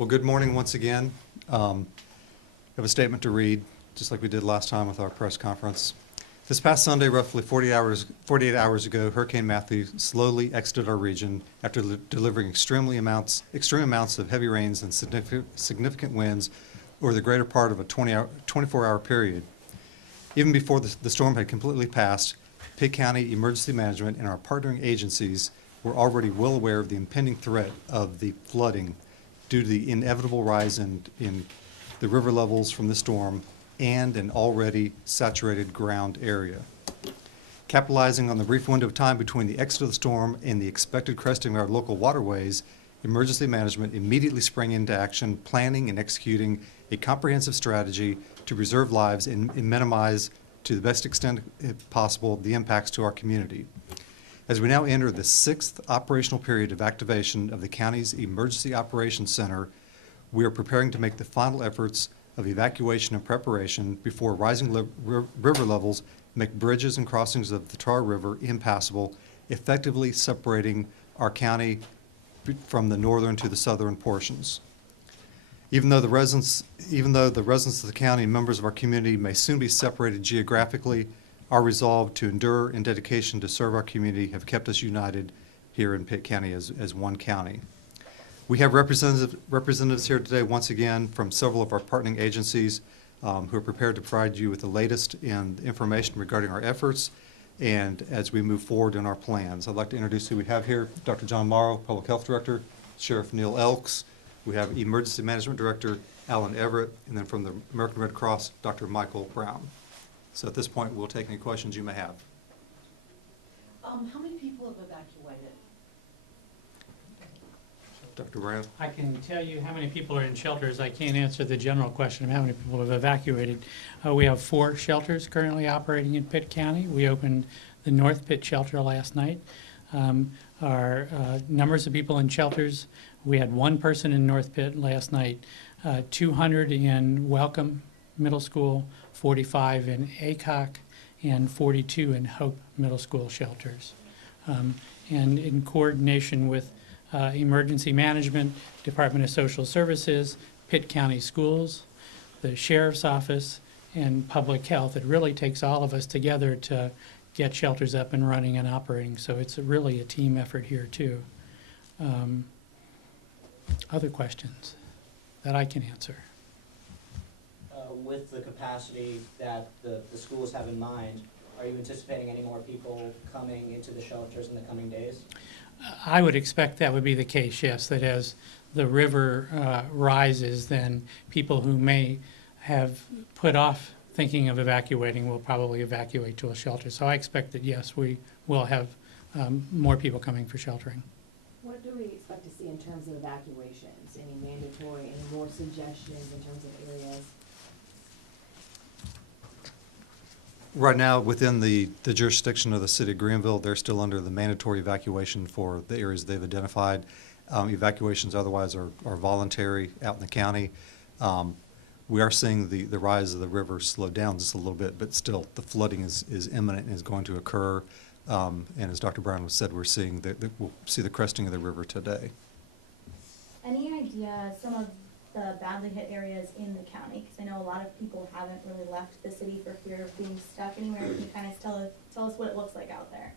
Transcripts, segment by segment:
Well, good morning once again. I have a statement to read, just like we did last time with our press conference. This past Sunday, roughly 48 hours ago, Hurricane Mathew slowly exited our region after delivering extreme amounts of heavy rains and significant winds over the greater part of a 24-hour period. Even before the storm had completely passed, Pitt County Emergency Management and our partnering agencies were already well aware of the impending threat of the flooding due to the inevitable rise in the river levels from the storm and an already saturated ground area. Capitalizing on the brief window of time between the exit of the storm and the expected cresting of our local waterways, Emergency Management immediately sprang into action, planning and executing a comprehensive strategy to preserve lives and minimize, to the best extent possible, the impacts to our community. As we now enter the 6th operational period of activation of the county's Emergency Operations Center, we are preparing to make the final efforts of evacuation and preparation before rising river levels make bridges and crossings of the Tar River impassable, effectively separating our county from the northern to the southern portions. Even though the residents of the county and members of our community may soon be separated geographically, our resolve to endure and dedication to serve our community have kept us united here in Pitt County as one county. We have representatives here today once again from several of our partnering agencies who are prepared to provide you with the latest in information regarding our efforts and as we move forward in our plans. I'd like to introduce who we have here: Dr. John Morrow, Public Health Director; Sheriff Neil Elks; we have Emergency Management Director Alan Everett; and then from the American Red Cross, Dr. Michael Brown. So at this point, we'll take any questions you may have. How many people have evacuated? Dr. Brown? I can tell you how many people are in shelters. I can't answer the general question of how many people have evacuated. We have 4 shelters currently operating in Pitt County. We opened the North Pitt shelter last night. Our numbers of people in shelters, we had 1 person in North Pitt last night, 200 in Welcome Middle School, 45 in ACOC, and 42 in Hope Middle School shelters. And in coordination with Emergency Management, Department of Social Services, Pitt County Schools, the Sheriff's Office, and Public Health, it really takes all of us together to get shelters up and running and operating. So it's really a team effort here too. Other questions that I can answer? With the capacity that the schools have in mind, are you anticipating any more people coming into the shelters in the coming days? I would expect that would be the case, yes, that as the river rises, then people who may have put off thinking of evacuating will probably evacuate to a shelter. So I expect that, yes, we will have more people coming for sheltering. What do we expect to see in terms of evacuations? Any mandatory, any more suggestions in terms of areas? Right now, within the jurisdiction of the city of Greenville, they're still under the mandatory evacuation for the areas they've identified. Evacuations otherwise are voluntary out in the county. We are seeing the rise of the river slow down just a little bit, but still the flooding is imminent and is going to occur. And as Dr. Brown said, we'll see the cresting of the river today. Any idea some of the badly hit areas in the county? Because I know a lot of people haven't really left the city for fear of being stuck anywhere. Can you kind of tell us what it looks like out there?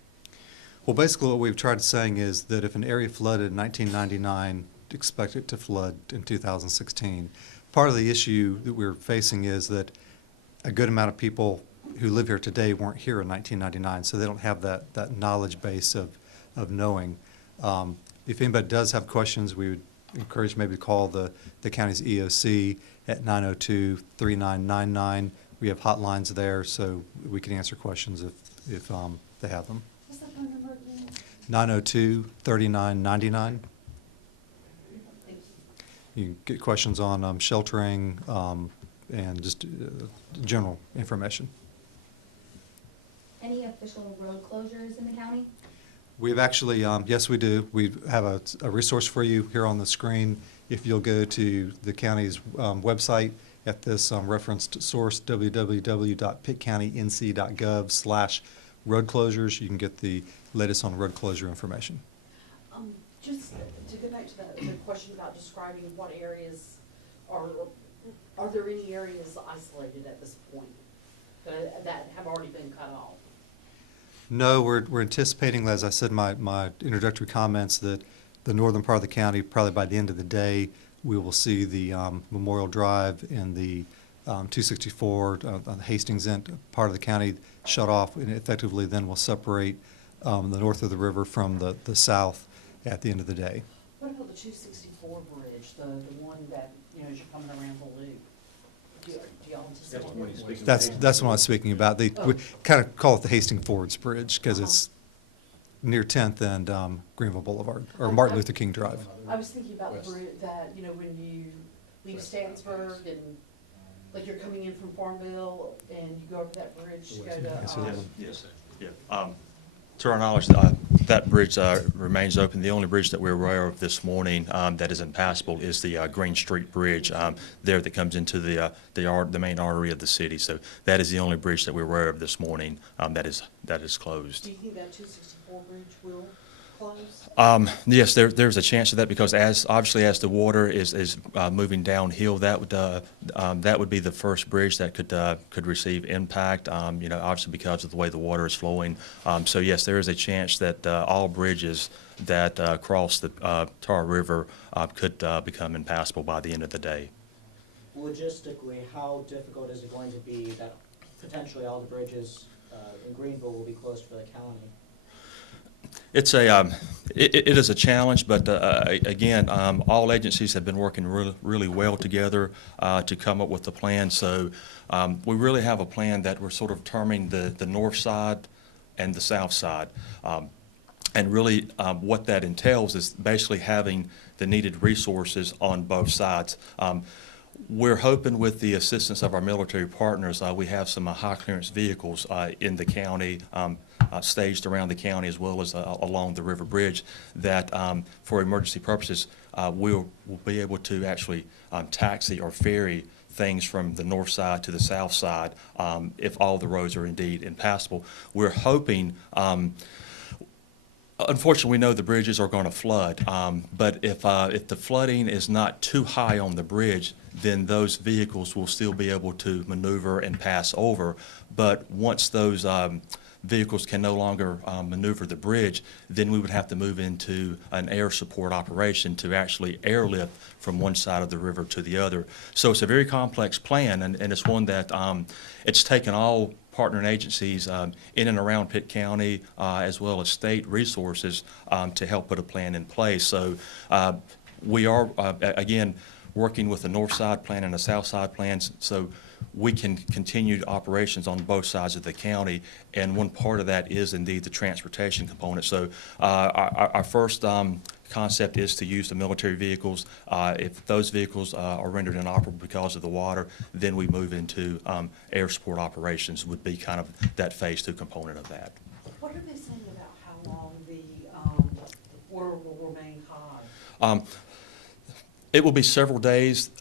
Well, basically what we've tried saying is that if an area flooded in 1999, expect it to flood in 2016. Part of the issue that we're facing is that a good amount of people who live here today weren't here in 1999, so they don't have that knowledge base of knowing. If anybody does have questions, we would encourage maybe call the county's EOC at 902-3999. We have hotlines there, so we can answer questions if they have them. What's that phone number again? 902-3999. You can get questions on sheltering and just general information. Any official road closures in the county? We've actually, yes, we do. We have a resource for you here on the screen. If you'll go to the county's website at this referenced source, www.pittcountync.gov/road closures, you can get the latest on road closure information. Just to go back to the the question about describing what areas are there any areas isolated at this point that have already been cut off? No, we're anticipating, as I said in my introductory comments, that the northern part of the county, probably by the end of the day, we will see the Memorial Drive and the 264 on the Hastings end part of the county shut off, and effectively then we'll separate the north of the river from the south at the end of the day. What about the 264 bridge, the one that, you know, as you're coming around the loop? Do y'all anticipate? That's what I'm speaking about. We kind of call it the Hastings Fords Bridge because it's near 10th and Greenville Boulevard, or Martin Luther King Drive. I was thinking about the bridge that, you know, when you leave Stansburg and, like, you're coming in from Farmville and you go over that bridge to go to, Yes, yeah. To our knowledge, that bridge remains open. The only bridge that we're aware of this morning that is impassable is the Green Street Bridge there that comes into the main artery of the city. So that is the only bridge that we're aware of this morning that is closed. do you think that 264 bridge will close? Yes, there's a chance of that because obviously as the water is moving downhill, that would be the first bridge that could receive impact. You know, obviously because of the way the water is flowing. So yes, there is a chance that all bridges that cross the Tar River could become impassable by the end of the day. Logistically, how difficult is it going to be that potentially all the bridges in Greenville will be closed for the county? It's it is a challenge, but again, all agencies have been working really well together to come up with a plan. So we really have a plan that we're sort of terming the north side and the south side. And really what that entails is basically having the needed resources on both sides. We're hoping with the assistance of our military partners, we have some high clearance vehicles in the county, staged around the county as well as along the river bridge that for emergency purposes we'll be able to actually taxi or ferry things from the north side to the south side if all the roads are indeed impassable. We're hoping unfortunately, we know the bridges are going to flood, but if the flooding is not too high on the bridge, then those vehicles will still be able to maneuver and pass over. But once those vehicles can no longer maneuver the bridge, then we would have to move into an air support operation to actually airlift from one side of the river to the other. So it's a very complex plan, and it's one that it's taken all partnering agencies in and around Pitt County as well as state resources to help put a plan in place. So we are, again, working with the north side plan and the south side plans so we can continue operations on both sides of the county, and one part of that is indeed the transportation component. So our first concept is to use the military vehicles. If those vehicles are rendered inoperable because of the water, then we move into air support operations would be kind of that phase 2 component of that. What are they saying about how long the water will remain high? It will be several days.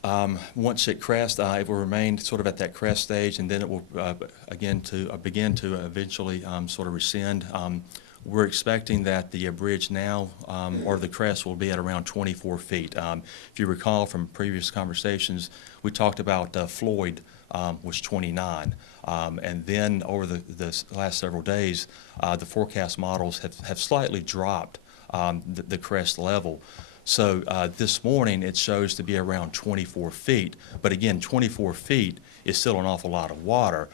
Once it crests, it will remain sort of at that crest stage, and then it will begin to eventually sort of rescind. We're expecting that the bridge now, or the crest, will be at around 24 feet. If you recall from previous conversations, we talked about Floyd was 29. And then over the last several days, the forecast models have slightly dropped the crest level. So this morning it shows to be around 24 feet, but again 24 feet is still an awful lot of water.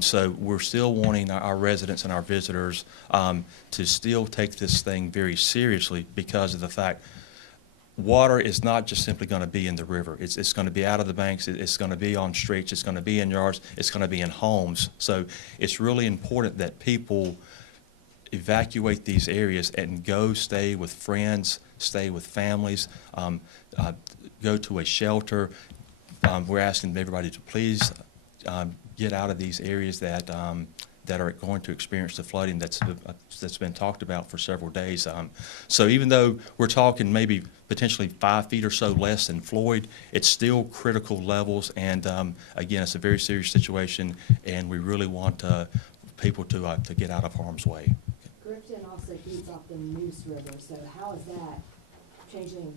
So we're still wanting our residents and our visitors to still take this thing very seriously because of the fact water is not just simply going to be in the river. It's going to be out of the banks, it's going to be on streets, it's going to be in yards, it's going to be in homes. So it's really important that people evacuate these areas and go stay with friends, stay with families, go to a shelter. We're asking everybody to please get out of these areas that are going to experience the flooding that's been talked about for several days. So even though we're talking maybe potentially 5 feet or so less than Floyd, it's still critical levels, and again, it's a very serious situation, and we really want people to get out of harm's way. Grifton also feeds off the Moose River, so how is that changing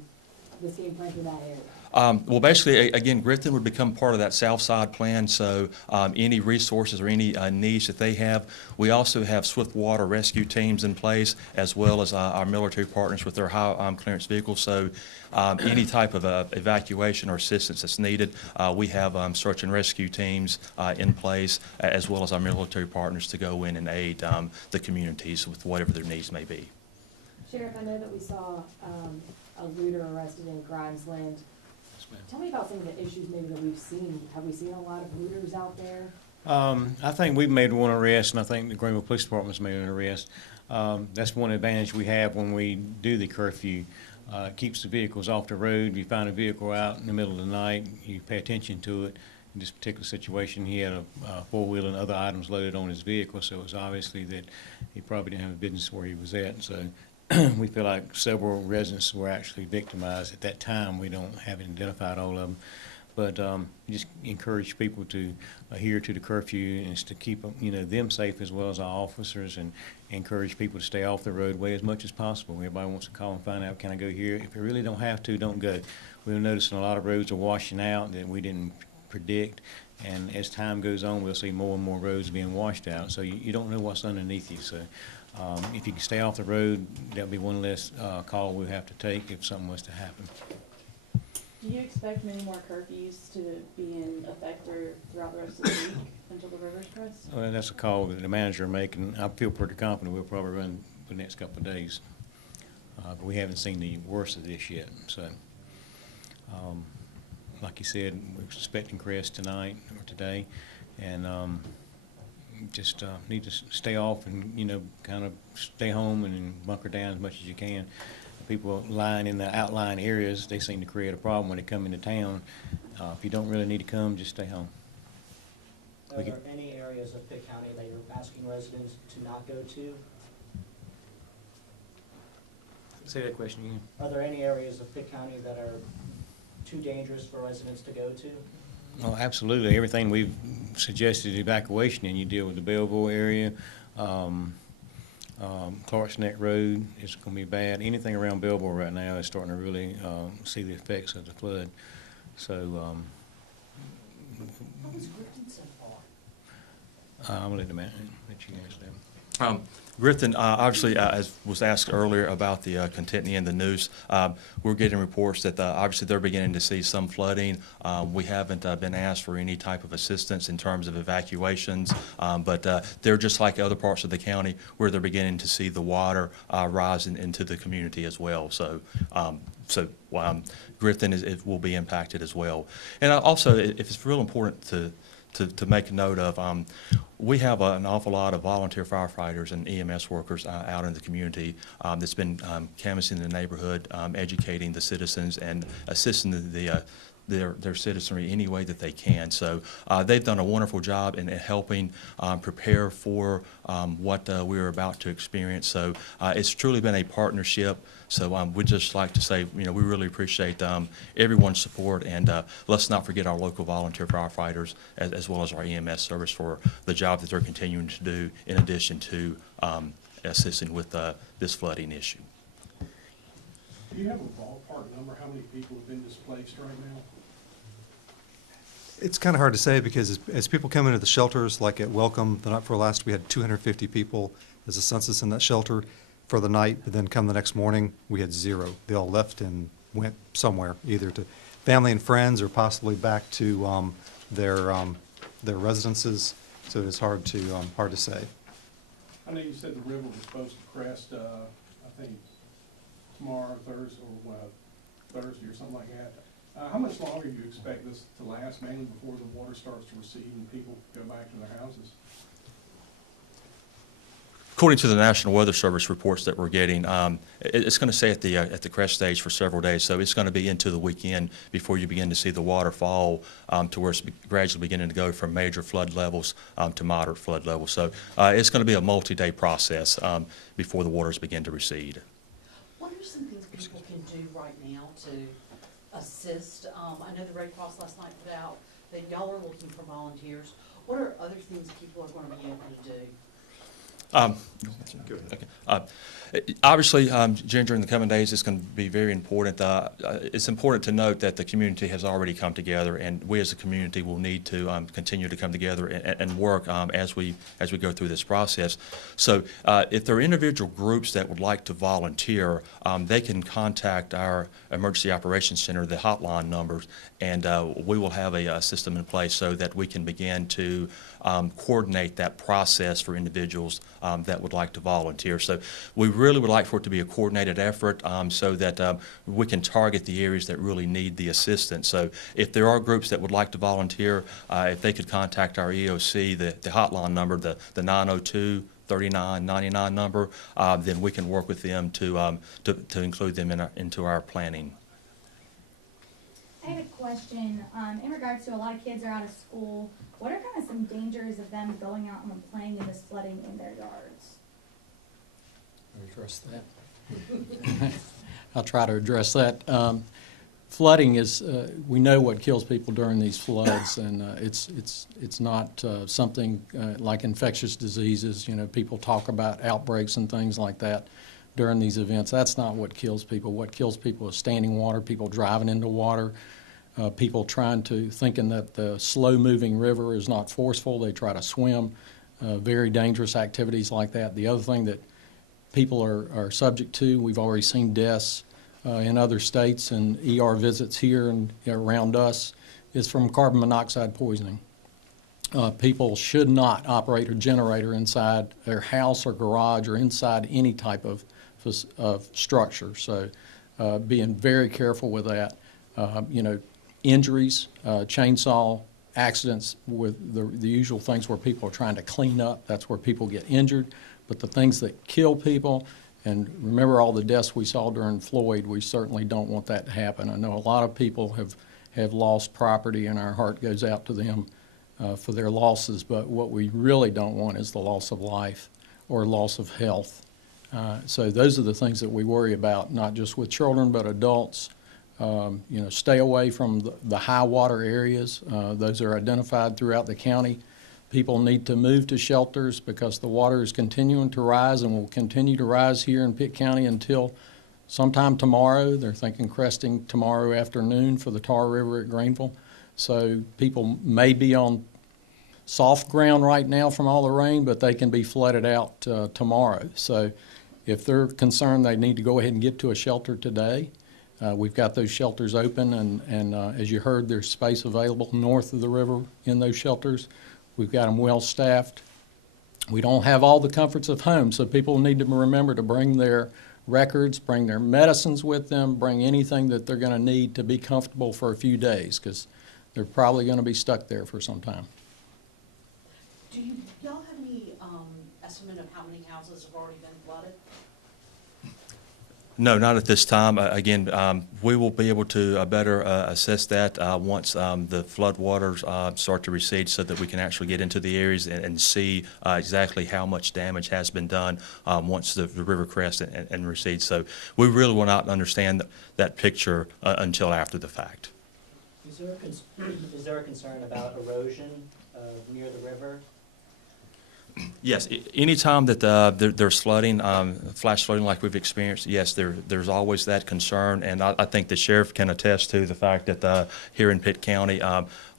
this game plan for that area? Well, basically, again, Griffin would become part of that south side plan, so any resources or any needs that they have. We also have swift water rescue teams in place, as well as our military partners with their high clearance vehicles. So any type of evacuation or assistance that's needed, we have search and rescue teams in place, as well as our military partners to go in and aid the communities with whatever their needs may be. Sheriff, I know that we saw a looter arrested in Grimesland. Tell me about some of the issues maybe that we've seen. Have we seen a lot of looters out there? I think we've made one arrest, and I think the Greenville Police Department's made an arrest. That's one advantage we have when we do the curfew. It keeps the vehicles off the road. If you find a vehicle out in the middle of the night, you pay attention to it. In this particular situation, he had a four-wheel and other items loaded on his vehicle, so it was obviously that he probably didn't have a business where he was at. So we feel like several residents were actually victimized at that time. We haven't identified all of them. But just encourage people to adhere to the curfew and to keep them safe as well as our officers, and encourage people to stay off the roadway as much as possible. Everybody wants to call and find out, can I go here? If you really don't have to, don't go. We're noticing a lot of roads are washing out that we didn't predict, and as time goes on, we'll see more and more roads being washed out. So you don't know what's underneath you. So if you can stay off the road, that'll be one less call we'll have to take if something was to happen. Do you expect many more curfews to be in effect throughout the rest of the week until the rivers crest? Well, that's a call that the manager will make, and I feel pretty confident we'll probably run for the next couple of days. But we haven't seen the worst of this yet. So, like you said, we're expecting crest tonight or today, and just need to stay off and, kind of stay home and bunker down as much as you can. People lying in the outlying areas, they seem to create a problem when they come into town. If you don't really need to come, just stay home. Are there any areas of Pitt County that you're asking residents to not go to? Say that question again. Are there any areas of Pitt County that are too dangerous for residents to go to? Oh, absolutely. Everything we've suggested evacuation in, you deal with the Belleville area. Clark's Neck Road is going to be bad. Anything around Belleville right now is starting to really see the effects of the flood. So How was Griffin so far? I'm going to let you answer that. Griffin, obviously, as was asked earlier about the Contentney and the Noose, we're getting reports that obviously they're beginning to see some flooding. We haven't been asked for any type of assistance in terms of evacuations, but they're just like other parts of the county where they're beginning to see the water rise into the community as well. So, Griffin will be impacted as well. And also, it's real important to make note of, we have an awful lot of volunteer firefighters and EMS workers out in the community that's been canvassing the neighborhood, educating the citizens, and assisting their citizenry any way that they can. So they've done a wonderful job in helping prepare for what we're about to experience. So it's truly been a partnership. So we'd just like to say, we really appreciate everyone's support, and let's not forget our local volunteer firefighters as well as our EMS service for the job that they're continuing to do in addition to assisting with this flooding issue. Do you have a ballpark number, how many people have been displaced right now? It's kind of hard to say because as people come into the shelters, like at Welcome, the night before last, we had 250 people as a census in that shelter for the night, but then come the next morning, we had 0. They all left and went somewhere, either to family and friends or possibly back to their residences. So it's hard to say. I know you said the river was supposed to crest, I think tomorrow, Thursday or something like that. How much longer do you expect this to last, mainly before the water starts to recede and people go back to their houses? According to the National Weather Service reports that we're getting, it's going to stay at the crest stage for several days. So it's going to be into the weekend before you begin to see the water fall to where it's gradually beginning to go from major flood levels to moderate flood levels. So it's going to be a multi-day process before the waters begin to recede. What are some things people can do right now to assist? I know the Red Cross last night put out that y'all are looking for volunteers. What are other things people are going to be able to do? Okay. Obviously, Ginger, in the coming days, it's going to be very important. It's important to note that the community has already come together, and we as a community will need to continue to come together and work as we go through this process. So if there are individual groups that would like to volunteer, they can contact our Emergency Operations Center, the hotline numbers, and we will have a system in place so that we can begin to coordinate that process for individuals that would like to volunteer. So we really would like for it to be a coordinated effort so that we can target the areas that really need the assistance. So if there are groups that would like to volunteer, if they could contact our EOC, the hotline number, the 902-3999 number, then we can work with them to include them into our planning. I had a question, in regards to a lot of kids are out of school. What are kind of some dangers of them going out and playing in this flooding in their yards? Address that. I'll try to address that. Flooding is, we know what kills people during these floods, and it's not something like infectious diseases. You know, people talk about outbreaks and things like that during these events. That's not what kills people. What kills people is standing water, people driving into water, people thinking that the slow-moving river is not forceful. They try to swim, very dangerous activities like that. The other thing that people are subject to, we've already seen deaths in other states and ER visits here and around us, is from carbon monoxide poisoning. People should not operate a generator inside their house or garage or inside any type of structure. So being very careful with that. You know, injuries, chainsaw accidents with the usual things where people are trying to clean up, that's where people get injured. But the things that kill people, and remember all the deaths we saw during Floyd, we certainly don't want that to happen. I know a lot of people have lost property, and our heart goes out to them for their losses, but what we really don't want is the loss of life or loss of health. So those are the things that we worry about, not just with children, but adults. You know, stay away from the high water areas. Those are identified throughout the county. People need to move to shelters because the water is continuing to rise and will continue to rise here in Pitt County until sometime tomorrow. They're thinking cresting tomorrow afternoon for the Tar River at Greenville. So people may be on soft ground right now from all the rain, but they can be flooded out tomorrow. So if they're concerned, they need to go ahead and get to a shelter today. We've got those shelters open, and as you heard, there's space available north of the river in those shelters. We've got them well staffed. We don't have all the comforts of home, so people need to remember to bring their records, bring their medicines with them, bring anything that they're going to need to be comfortable for a few days, because they're probably going to be stuck there for some time. Do y'all have any estimate of how many houses have already been flooded? No, not at this time. Again, we will be able to better assess that once the flood waters start to recede so that we can actually get into the areas and see exactly how much damage has been done once the river crests and recedes. So we really will not understand that picture until after the fact. Is there a concern about erosion near the river? Yes, anytime that there's flooding, flash flooding like we've experienced, yes, there's always that concern, and I think the sheriff can attest to the fact that here in Pitt County,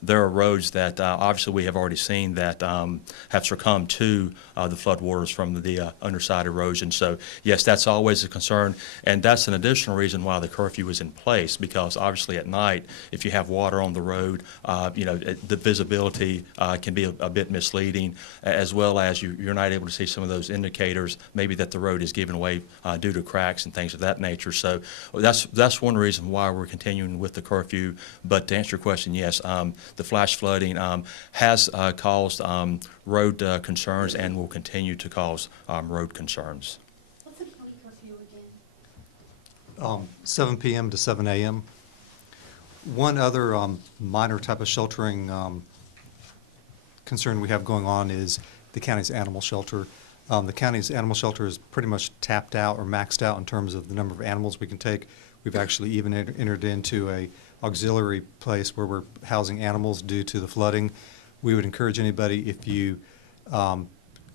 there are roads that obviously we have already seen that have succumbed to the floodwaters from the underside erosion. So yes, that's always a concern, and that's an additional reason why the curfew is in place, because obviously at night, if you have water on the road, you know, the visibility can be a bit misleading, as well as you're not able to see some of those indicators, maybe that the road is giving way due to cracks and things of that nature. So that's one reason why we're continuing with the curfew. But to answer your question, yes, the flash flooding has caused road concerns and will continue to cause road concerns. What's the county curfew again? 7 p.m. to 7 a.m. One other minor type of sheltering concern we have going on is the county's animal shelter. The county's animal shelter is pretty much tapped out or maxed out in terms of the number of animals we can take. We've actually even entered into a auxiliary place where we're housing animals due to the flooding. We would encourage anybody, if you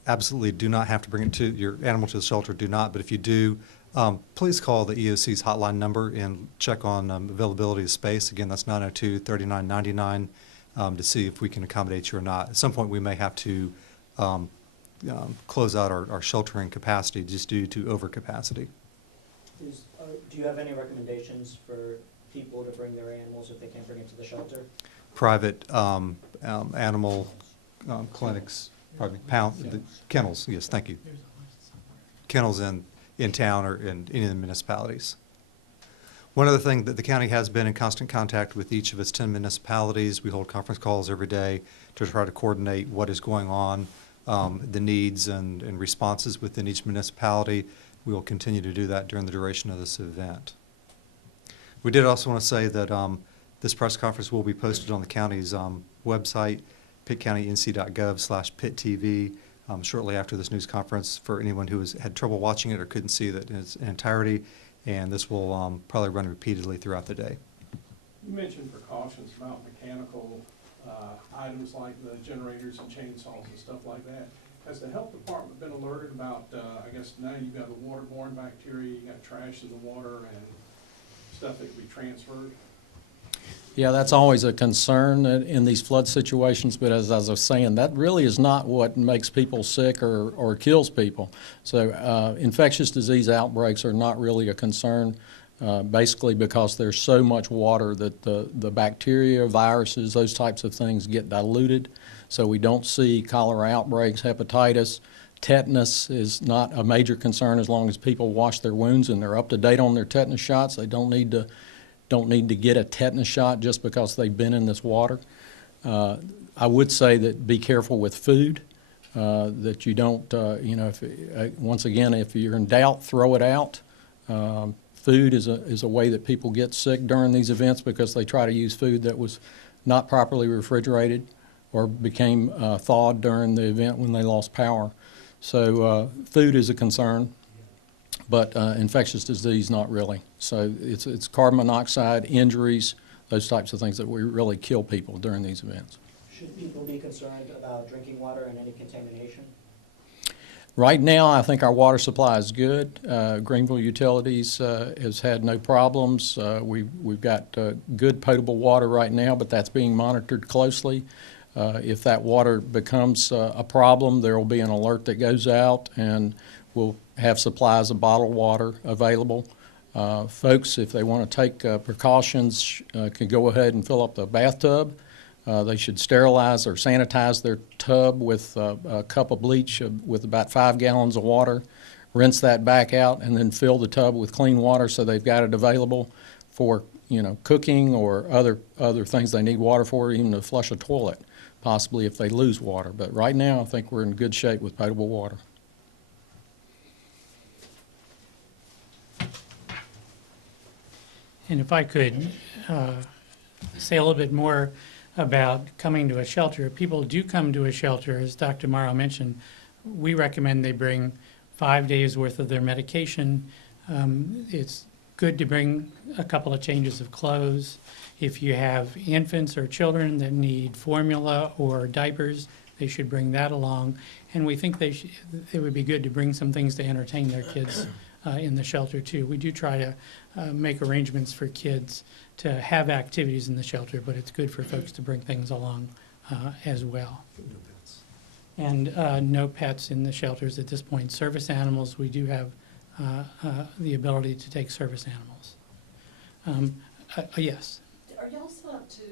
absolutely do not have to bring your animal to the shelter, do not. But if you do, please call the EOC's hotline number and check on availability of space. Again, that's 902-3999 to see if we can accommodate you or not. At some point, we may have to close out our sheltering capacity just due to overcapacity. Do you have any recommendations for people to bring their animals if they can't bring it to the shelter? Private animal clinics, pardon me, kennels, yes, thank you. Kennels in town or in any of the municipalities. One other thing, that the county has been in constant contact with each of its 10 municipalities. We hold conference calls every day to try to coordinate what is going on, the needs and responses within each municipality. We will continue to do that during the duration of this event. We did also want to say that this press conference will be posted on the county's website, pittcountync.gov/PittTV, shortly after this news conference for anyone who had trouble watching it or couldn't see that in its entirety. And this will probably run repeatedly throughout the day. You mentioned precautions about mechanical items like the generators and chainsaws and stuff like that. Has the health department been alerted about, I guess now you've got the waterborne bacteria, you got trash in the water and stuff that can be transferred? Yeah, that's always a concern in these flood situations, but as I was saying, that really is not what makes people sick or kills people. So infectious disease outbreaks are not really a concern, basically because there's so much water that the bacteria, viruses, those types of things get diluted. So we don't see cholera outbreaks, hepatitis. Tetanus is not a major concern as long as people wash their wounds and they're up to date on their tetanus shots. They don't need to get a tetanus shot just because they've been in this water. I would say that be careful with food, that you don't, once again, if you're in doubt, throw it out. Food is a way that people get sick during these events because they try to use food that was not properly refrigerated or became thawed during the event when they lost power. So food is a concern. But infectious disease, not really. So it's carbon monoxide, injuries, those types of things that we really kill people during these events. Should people be concerned about drinking water and any contamination? Right now, I think our water supply is good. Greenville Utilities has had no problems. We've got good potable water right now, but that's being monitored closely. If that water becomes a problem, there will be an alert that goes out, and we'll have supplies of bottled water available. Folks, if they want to take precautions, can go ahead and fill up the bathtub. They should sterilize or sanitize their tub with a cup of bleach with about 5 gallons of water, rinse that back out, and then fill the tub with clean water so they've got it available for cooking or other things they need water for, even to flush a toilet, possibly if they lose water. But right now, I think we're in good shape with potable water. And if I could say a little bit more about coming to a shelter. If people do come to a shelter, as Dr. Morrow mentioned, we recommend they bring 5 days worth of their medication. It's good to bring a couple of changes of clothes. If you have infants or children that need formula or diapers, they should bring that along. And we think it would be good to bring some things to entertain their kids in the shelter too. We do try to make arrangements for kids to have activities in the shelter, but it's good for folks to bring things along as well. And no pets in the shelters at this point. Service animals, we do have the ability to take service animals. Yes. Are y'all set up to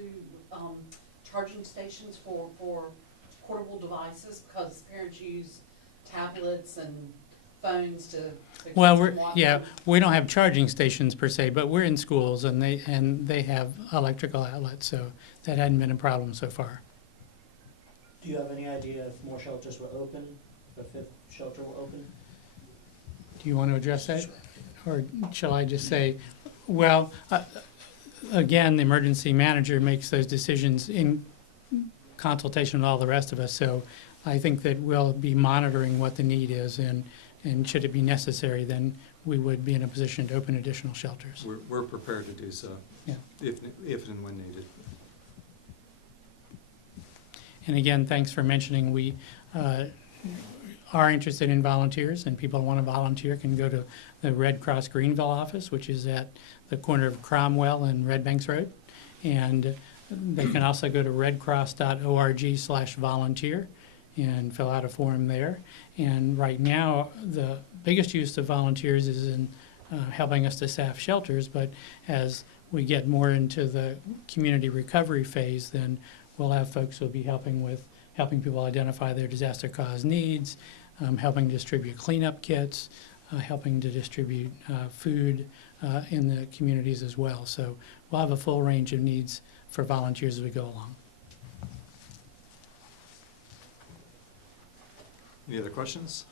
charging stations for portable devices? Because parents use tablets and phones to Well, watch them? we don't have charging stations per se, but we're in schools and they have electrical outlets, so that hadn't been a problem so far. Do you have any idea if more shelters will open, if a fifth shelter will open? Do you want to address that? Or shall I just say, well, again, the emergency manager makes those decisions in consultation with all the rest of us, so I think that we'll be monitoring what the need is, and should it be necessary, then we would be in a position to open additional shelters. We're prepared to do so, Yeah. if and when needed. And again, thanks for mentioning, we are interested in volunteers and people who want to volunteer can go to the Red Cross Greenville office, which is at the corner of Cromwell and Red Banks Road. And they can also go to redcross.org/volunteer and fill out a form there. And right now, the biggest use of volunteers is in helping us to staff shelters, but as we get more into the community recovery phase, then we'll have folks who'll be helping people identify their disaster cause needs, helping distribute cleanup kits, helping to distribute food in the communities as well. So we'll have a full range of needs for volunteers as we go along. Any other questions?